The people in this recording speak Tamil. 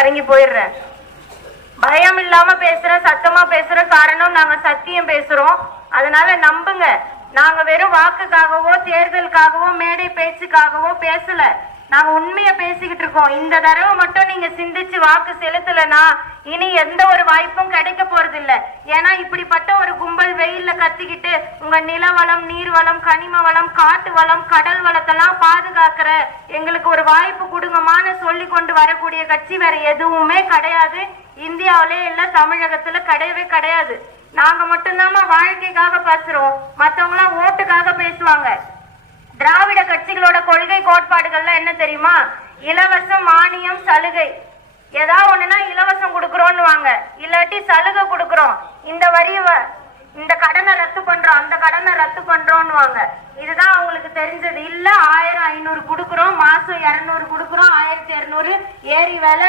இறங்கி போயிடுறேன். பயம் இல்லாம பேசுற, சத்தமா பேசுற காரணம் நாங்க சத்தியம் பேசுறோம். அதனால நம்புங்க. நாங்க வெறும் வாக்குக்காகவோ தேர்தலுக்காகவோ மேடை பேச்சுக்காகவோ பேசல. நாங்க உண்மையை பேசிக்கிட்டு இருக்கோம். இந்த தடவை மட்டும் நீங்க சிந்திச்சு வாக்கு செலுத்தலனா இனி எந்த ஒரு வாய்ப்பும் கிடைக்க போறது இல்ல. ஏன்னா இப்படிப்பட்ட ஒரு கும்பல் வெயில்ல கத்திக்கிட்டு உங்க நிலவளம், நீர்வளம், கனிம வளம், காட்டு வளம், கடல் வளத்தெல்லாம் பாதுகாக்கிற எங்களுக்கு ஒரு வாய்ப்பு கொடுங்கமான்னு சொல்லி கொண்டு வரக்கூடிய கட்சி வேற எதுவுமே கிடையாது. இந்தியாவிலே இல்ல, தமிழகத்துல கிடையவே கிடையாது. நாங்க மட்டும்தான் வாழ்க்கைக்காக பேசுறோம், மத்தவங்க எல்லாம் ஓட்டுக்காக பேசுவாங்க. திராவிட கட்சிகளோட கொள்கை கோட்பாடுகள்லாம் என்ன தெரியுமா? இலவசம், மானியம், சலுகை. ஏதாவது ஒண்ணுனா இலவசம் கொடுக்கறோம்னு வாங்க, இல்லாட்டி சலுகை கொடுக்கறோம், இந்த வரிய இந்த கடனை ரத்து பண்றோம், அந்த கடனை ரத்து பண்றோம்னு வாங்க. இதுதான் அவங்களுக்கு தெரிஞ்சது. இல்ல 1000 500 கொடுக்கறோம், மாசம் 200 கொடுக்கறோம், 1200 ஏரி வேலை